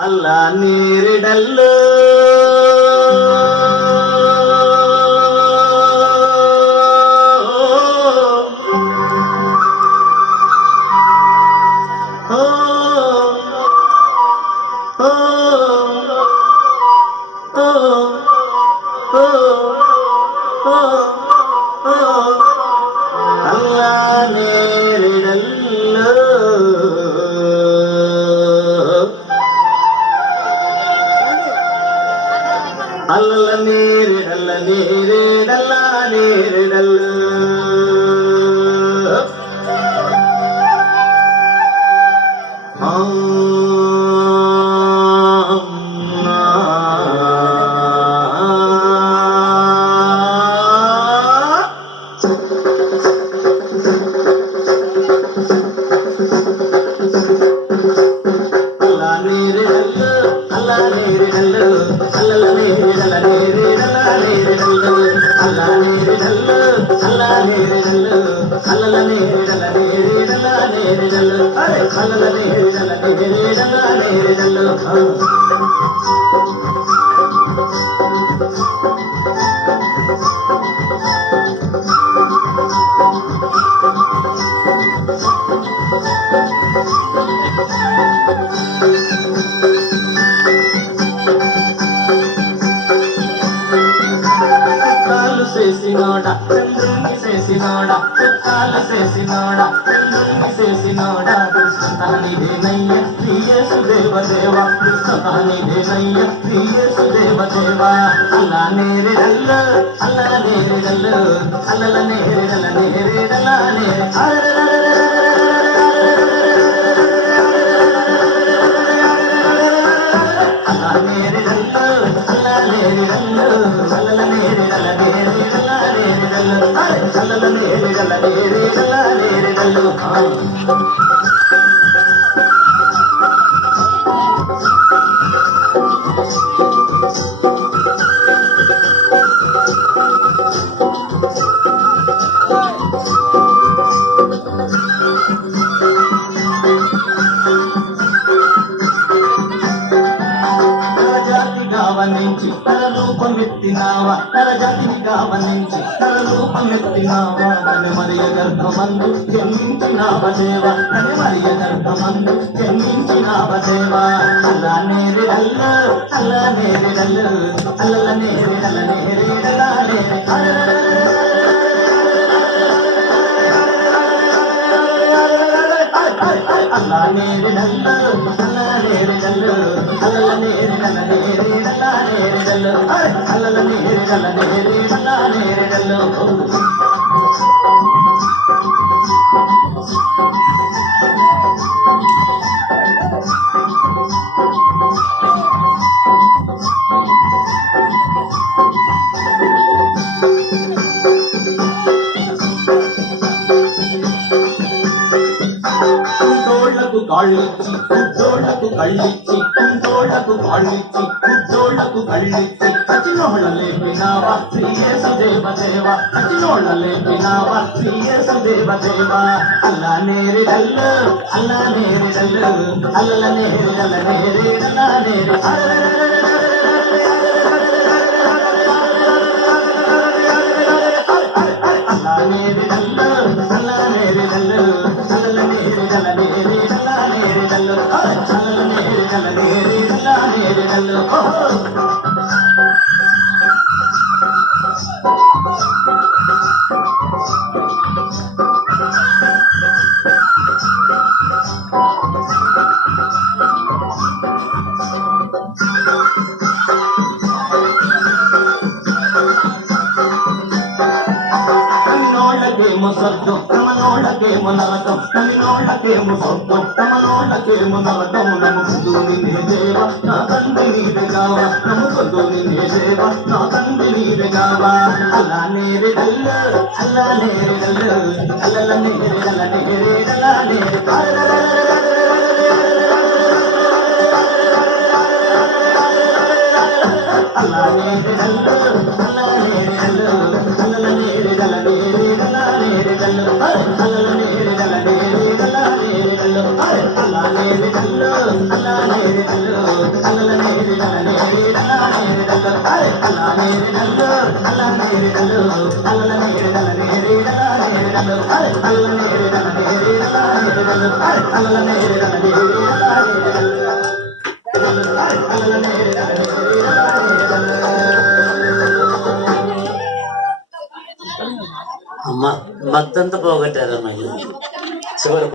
అల్లా నీరిడల్లో అల్లా నీరిడల్లో అల్ల నీరిడల్ల నీరిడల్ల నీరిడల్ల చేసినోడా చంద్రుని చేసినోడా చుట్టాలు చేసినోడా చంద్రుని చేసినోడా కృష్ణతానిదేనయ్య శ్రీయేసు దేవదేవ కృష్ణతానిదేనయ్య శ్రీయేసు దేవదేవ అల్లా నేరేడల్ల అల్లా నేరేడల్ల అల్లల నేరేడల నేరేడల అల్లా నేరేడల్ల అల్లా నేరేడల్ల అల్లల నేరేడల గమనించి తన రూపమెత్తినావా నరజాతిని గమనించి తన రూపమెత్తినావా తన మరియ గర్భమందు జన్మించినావ దేవ తన మరియ గర్భమందు జన్మించినావ దేవ అల్లా నేరేడల్ల అల్లా నేరేడల్ల అల్లల నేరేడల నేరేడల అల్లా నేరేడల్ల అల్లా నేరేడల్ల అల్లల నేరేడల నేరేడల అల్లల నేరేడల నేరేడల నేరేడల కాళ్ళిచ్చి కుద్దోళ్లకు కళ్ళిచ్చి కుంటోళ్లకు కాళ్ళిచ్చి కుద్దోళ్లకు కళ్ళిచ్చి సచినోళ్ళ లేపినావా శ్రీయేసు దేవదేవ సచినోళ్ళ లేపినావా శ్రీయేసు దేవదేవ అల్లా నేరేడల్ల అల్లా నేరేడల్ల అల్లల నేరేడల నేరేడల అల్లా నేరేడల్ల అల్లా నేరేడల్ల అల్లల నేరేడల నేరేడల సొత్తు తమనోళ్ళకేమో నరకం తమినోళ్ళకేమో సొత్తు తమనోళ్ళకేమో నరకం నమ్ముకుంటూ నిన్నే దేవ నా తండ్రి నీదే కావా నమ్ముకుంటూ నిన్నే దేవ నా తండ్రి నీదే కావా అల్లా నేరేడల్ల అల్లా నేరేడల్ల అల్లల నేరేడల నేరేడల అల్లా నేరేడల్ల అల్లా నేరేడల్ల అల్లల నేరేడల నేరేడల అల్లా నేరేడల్ల అమ్మ మత్తంతా పోగొట్టారమ్మా చివరి